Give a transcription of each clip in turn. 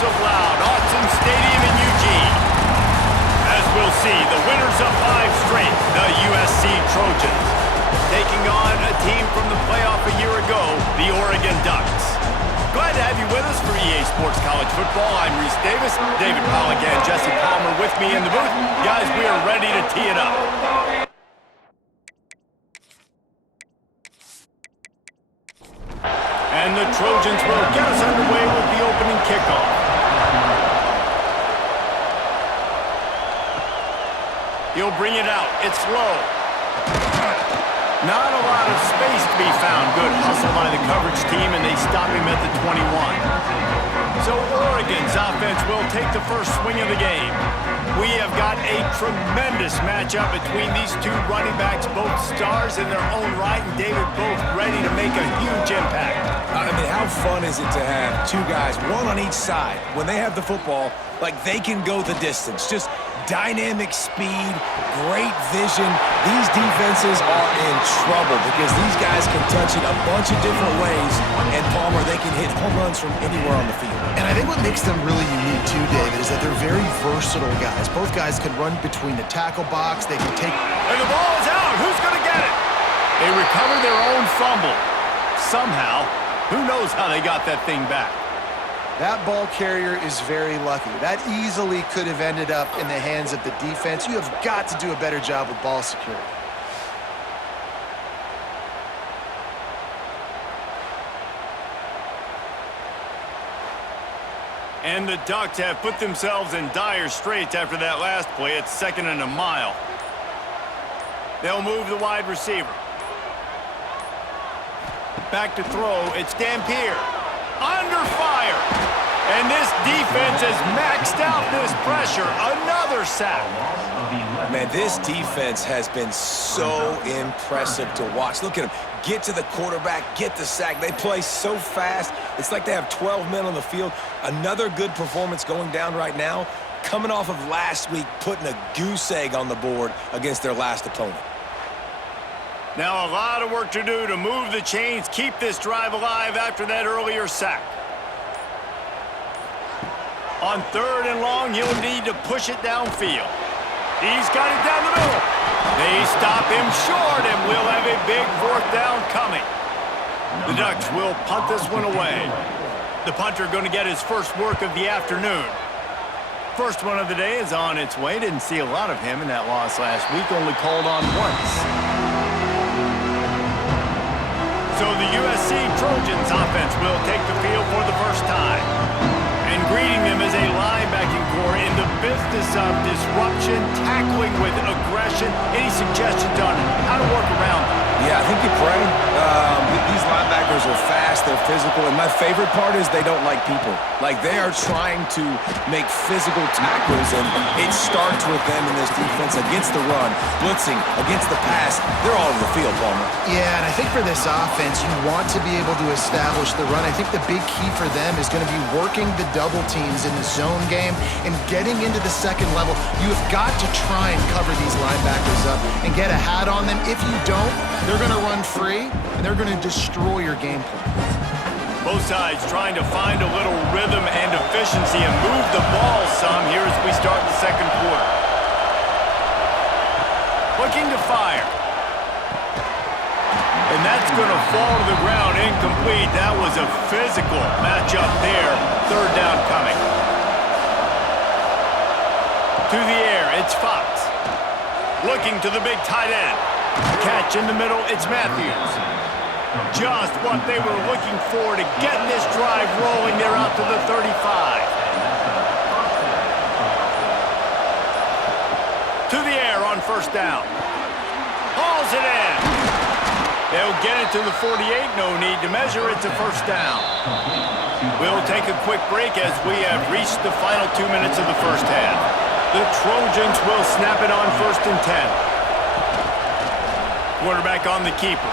so loud. Autzen Stadium in Eugene. As we'll see, the winners of 5 straight, the USC Trojans, taking on a team from the playoff a year ago, the Oregon Ducks. Glad to have you with us for EA Sports College Football. I'm Reese Davis, David Pollock and Jesse Palmer with me in the booth. Guys, we are ready to tee it up. And the Trojans will get us underway with the opening kickoff. He'll bring it out. It's low. Not a lot of space to be found. Good hustle by the coverage team, and they stop him at the 21. So Oregon's offense will take the first swing of the game. We have got a tremendous matchup between these two running backs, both stars in their own right, and David, both ready to make a huge impact. I mean, how fun is it to have two guys, one on each side, when they have the football, like they can go the distance. Just dynamic speed, great vision. These defenses are in trouble because these guys can touch it a bunch of different ways, and Palmer, they can hit home runs from anywhere on the field. And I think what makes them really unique too, David, is that they're very versatile guys. Both guys can run between the tackle box. They can take... And the ball is out. Who's going to get it? They recover their own fumble. Somehow, who knows how they got that thing back? That ball carrier is very lucky. That easily could have ended up in the hands of the defense. You have got to do a better job with ball security. And the Ducks have put themselves in dire straits after that last play. It's 2nd and a mile. They'll move the wide receiver. Back to throw. It's Dampier. Under fire. And this defense has maxed out this pressure. Another sack. Man, this defense has been so impressive to watch. Look at them. Get to the quarterback, get the sack. They play so fast. It's like they have 12 men on the field. Another good performance going down right now. Coming off of last week, putting a goose egg on the board against their last opponent. Now a lot of work to do to move the chains, keep this drive alive after that earlier sack. On 3rd and long, he'll need to push it downfield. He's got it down the middle. They stop him short, and we'll have a big 4th down coming. The Ducks will punt this one away. The punter going to get his first work of the afternoon. First one of the day is on its way. Didn't see a lot of him in that loss last week, only called on once. So the USC Trojans offense will take the field for the first time. And greeting them is a linebacking core in the business of disruption, tackling with aggression. Any suggestions on how to work around them? Yeah, I think you pray. These linebackers are fast, they're physical, and my favorite part is they don't like people. Like, they are trying to make physical tackles, and it starts with them in this defense against the run, blitzing, against the pass. They're all over the field, Palmer. Yeah, and I think for this offense, you want to be able to establish the run. I think the big key for them is going to be working the double teams in the zone game and getting into the second level. You have got to try and cover these linebackers up and get a hat on them. If you don't, they're going to run free, and they're going to destroy your game plan. Both sides trying to find a little rhythm and efficiency and move the ball some here as we start the second quarter. Looking to fire. And that's going to fall to the ground incomplete. That was a physical matchup there. 3rd down coming. To the air, it's Fox. Looking to the big tight end. Catch in the middle, it's Matthews. Just what they were looking for to get this drive rolling. They're out to the 35. To the air on 1st down. Hauls it in. They'll get it to the 48. No need to measure. It's a 1st down. We'll take a quick break as we have reached the final 2 minutes of the first half. The Trojans will snap it on 1st and 10. Quarterback on the keeper.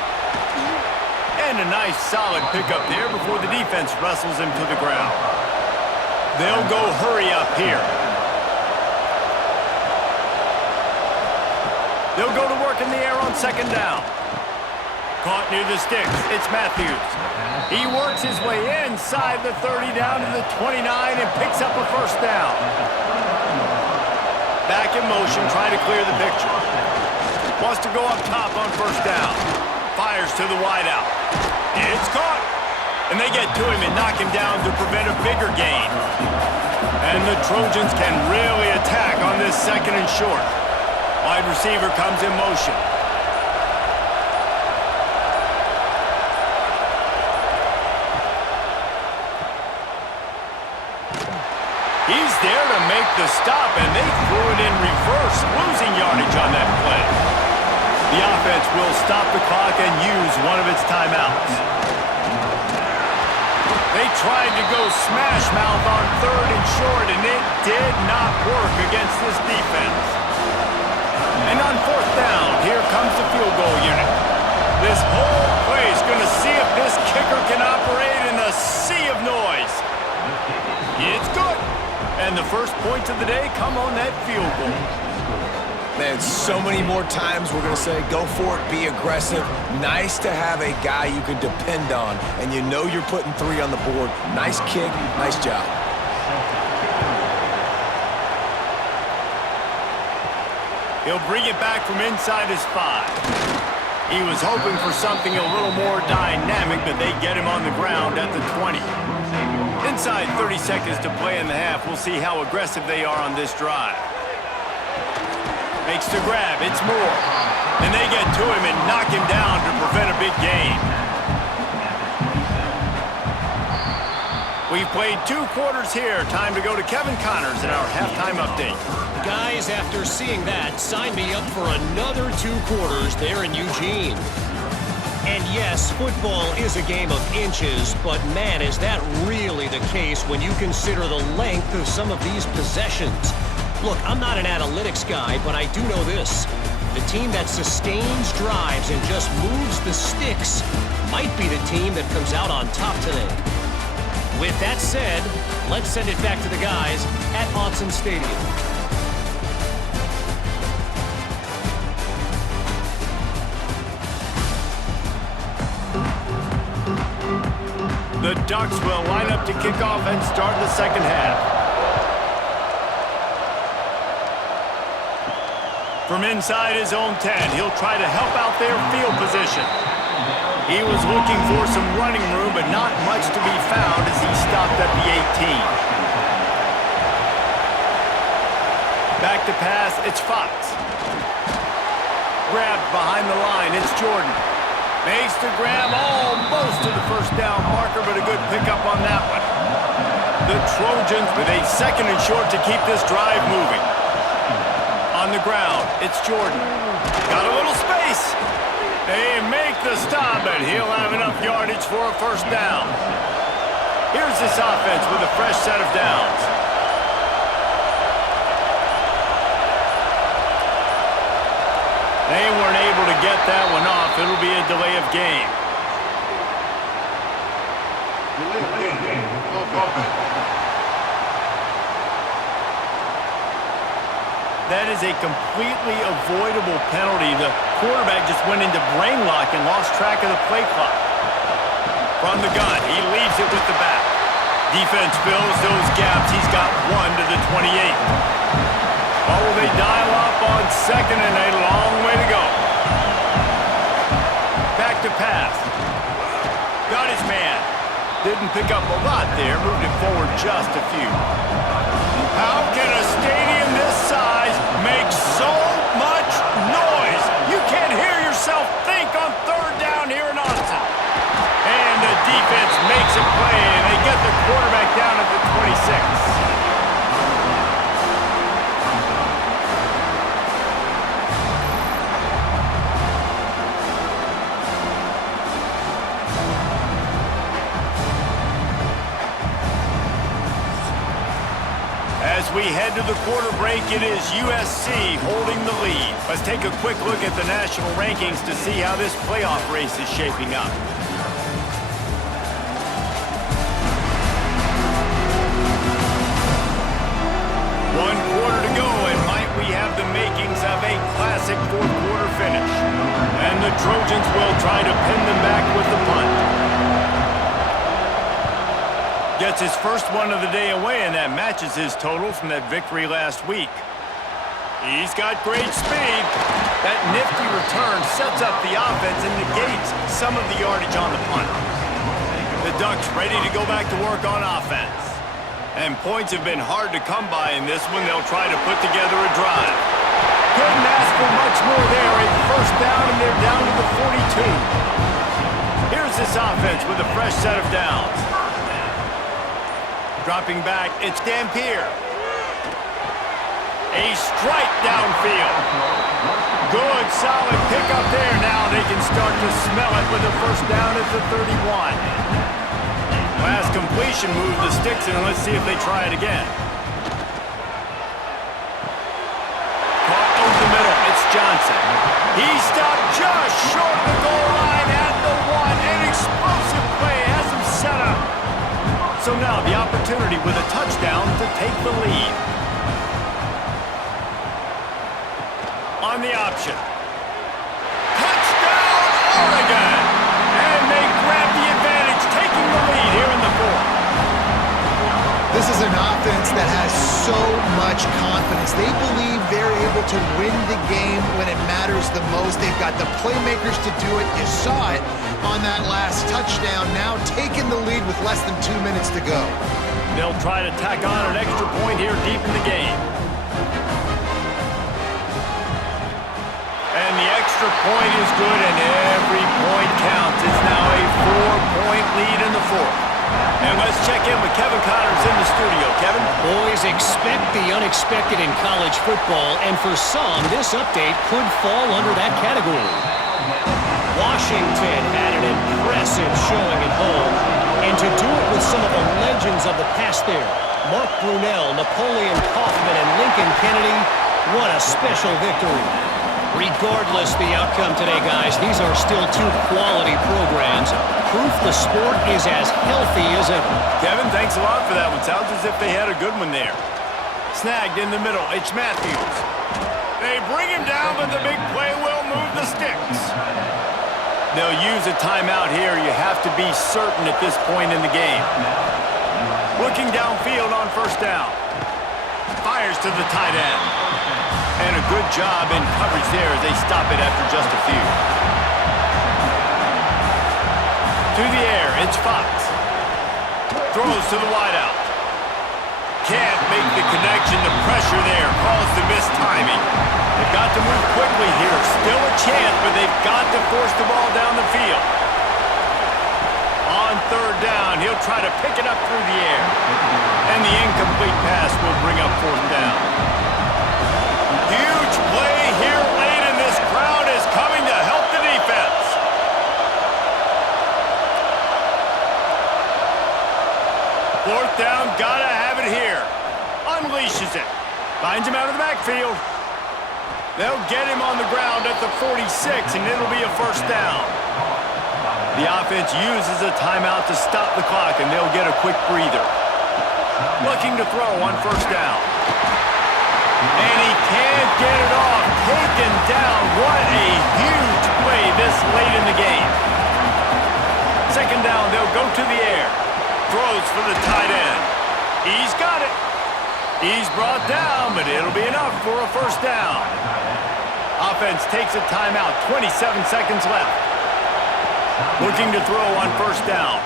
And a nice solid pickup there before the defense wrestles him to the ground. They'll go hurry up here. They'll go to work in the air on 2nd down. Caught near the sticks. It's Matthews. He works his way inside the 30 down to the 29 and picks up a first down. Back in motion, trying to clear the picture. Wants to go up top on first down. Fires to the wideout. It's caught. And they get to him and knock him down to prevent a bigger gain. And the Trojans can really attack on this second and short. Wide receiver comes in motion. He's there to make the stop, and they threw it in reverse, losing yardage on that play. The offense will stop the clock and use one of its timeouts. They tried to go smash mouth on third and short, and it did not work against this defense. And on fourth down, here comes the field goal unit. This whole play is going to see if this kicker can operate in a sea of noise. It's good. And the first points of the day come on that field goal. Man, so many more times we're going to say, go for it, be aggressive. Nice to have a guy you can depend on, and you know you're putting 3 on the board. Nice kick, nice job. He'll bring it back from inside his 5. He was hoping for something a little more dynamic, but they get him on the ground at the 20. Inside 30 seconds to play in the half. We'll see how aggressive they are on this drive. Makes the grab. It's Moore. And they get to him and knock him down to prevent a big gain. We've played 2 quarters here. Time to go to Kevin Connors in our halftime update. Guys, after seeing that, sign me up for another 2 quarters there in Eugene. And yes, football is a game of inches, but man, is that really the case when you consider the length of some of these possessions. Look, I'm not an analytics guy, but I do know this. The team that sustains drives and just moves the sticks might be the team that comes out on top today. With that said, let's send it back to the guys at Autzen Stadium. The Ducks will line up to kick off and start the second half. From inside his own 10, he'll try to help out their field position. He was looking for some running room, but not much to be found as he stopped at the 18. Back to pass, it's Fox. Grabbed behind the line, it's Jordan. Makes the grab almost to the first down marker, but a good pickup on that one. The Trojans with a second and short to keep this drive moving. On the ground, it's Jordan. Got a little space. They make the stop, and he'll have enough yardage for a first down. Here's this offense with a fresh set of downs. They weren't able to get that one off. It'll be a delay of game. That is a completely avoidable penalty. The quarterback just went into brain lock and lost track of the play clock. From the gun, he leaves it with the back. Defense fills those gaps. He's got 1 to the 28. Oh, will they dial up on second and a long way to go. Back to pass. Got his man. Didn't pick up a lot there. Moved it forward just a few. How can a stadium this size make so much noise? You can't hear yourself think on third down here in Austin. And the defense makes a play, and they get the quarterback down at the 26. As we head to the quarter break, it is USC holding the lead. Let's take a quick look at the national rankings to see how this playoff race is shaping up. One quarter to go, and might we have the makings of a classic fourth quarter finish. And the Trojans will try to pin them back with the punt. Gets his first one of the day away, and that matches his total from that victory last week. He's got great speed. That nifty return sets up the offense and negates some of the yardage on the punt. The Ducks ready to go back to work on offense. And points have been hard to come by in this one. They'll try to put together a drive. Couldn't ask for much more there. A first down, and they're down to the 42. Here's this offense with a fresh set of downs. Dropping back, it's Dampier. A strike downfield. Good, solid pickup there. Now they can start to smell it with a first down at the 31. Last completion moved the sticks, and let's see if they try it again. Caught over the middle, it's Johnson. He stopped just short of the goal line at the 1. An explosive play has him set up. So now the opportunity with a touchdown to take the lead. On the option. Touchdown, Oregon! And they grab the advantage, taking the lead here in the 4th. This is an offense that has so much confidence. They believe they're able to win the game when it matters the most. They've got the playmakers to do it. You saw it on that last touchdown, now taking the lead with less than 2 minutes to go. They'll try to tack on an extra point here deep in the game. And the extra point is good, and every point counts. It's now a 4-point lead in the 4th. And let's check in with Kevin Connors in the studio. Kevin? Boys, expect the unexpected in college football, and for some, this update could fall under that category. Washington had an impressive showing at home, and to do it with some of the legends of the past there, Mark Brunell, Napoleon Kaufman, and Lincoln Kennedy, what a special victory. Regardless the outcome today, guys, these are still two quality programs. Proof the sport is as healthy as ever. Kevin, thanks a lot for that one. Sounds as if they had a good one there. Snagged in the middle, it's Matthews. They bring him down, but the big play will move the sticks. They'll use a timeout here. You have to be certain at this point in the game. Looking downfield on first down. Fires to the tight end. And a good job in coverage there as they stop it after just a few. To the air, it's Fox. Throws to the wideout. Can't make the connection. The pressure there caused the missed timing. They've got to move quickly here. Still a chance, but they've got to force the ball down the field. On third down, he'll try to pick it up through the air. And the incomplete pass will bring up fourth down. Huge play here late, and this crowd is coming to help the defense. Fourth down, gotta have it here. Unleashes it. Finds him out of the backfield. They'll get him on the ground at the 46, and it'll be a first down. The offense uses a timeout to stop the clock, and they'll get a quick breather. Looking to throw on first down. And he can't get it off. Taken down. What a huge play this late in the game. Second down, they'll go to the air. Throws for the tight end. He's got it. He's brought down, but it'll be enough for a first down. Offense takes a timeout. 27 seconds left. Looking to throw on first down.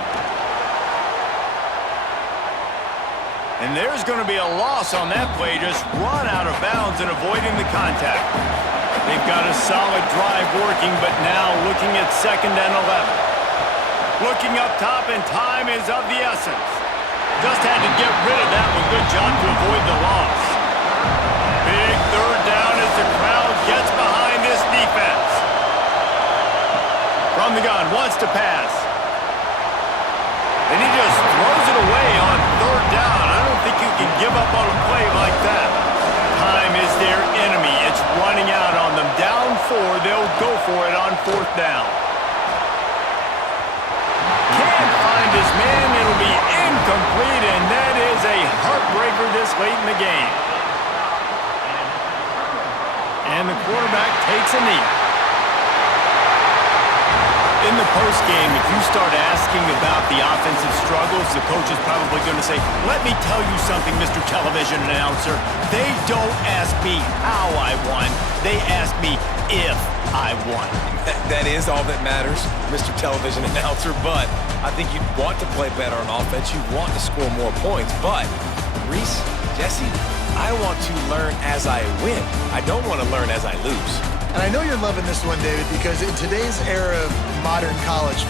And there's going to be a loss on that play, just run out of bounds and avoiding the contact. They've got a solid drive working, but now looking at 2nd and 11. Looking up top, and time is of the essence. Just had to get rid of that one. Good job to avoid the loss. Big third down as the crowd gets behind this defense. From the gun, wants to pass. And he just throws it away on third down. I don't think you can give up on a play like that. Time is their enemy. It's running out on them. Down 4, they'll go for it on fourth down. Can't find his man. It'll be incomplete, and that is a heartbreaker this late in the game. And the quarterback takes a knee. in the postgame, if you start asking about the offensive struggles, the coach is probably going to say, let me tell you something, Mr. Television Announcer. They don't ask me how I won. They ask me if I won. That is all that matters, Mr. Television Announcer, but I think you'd want to play better on offense. You want to score more points, but Reese, Jesse, I want to learn as I win. I don't want to learn as I lose. And I know you're loving this one, David, because in today's era of modern college football,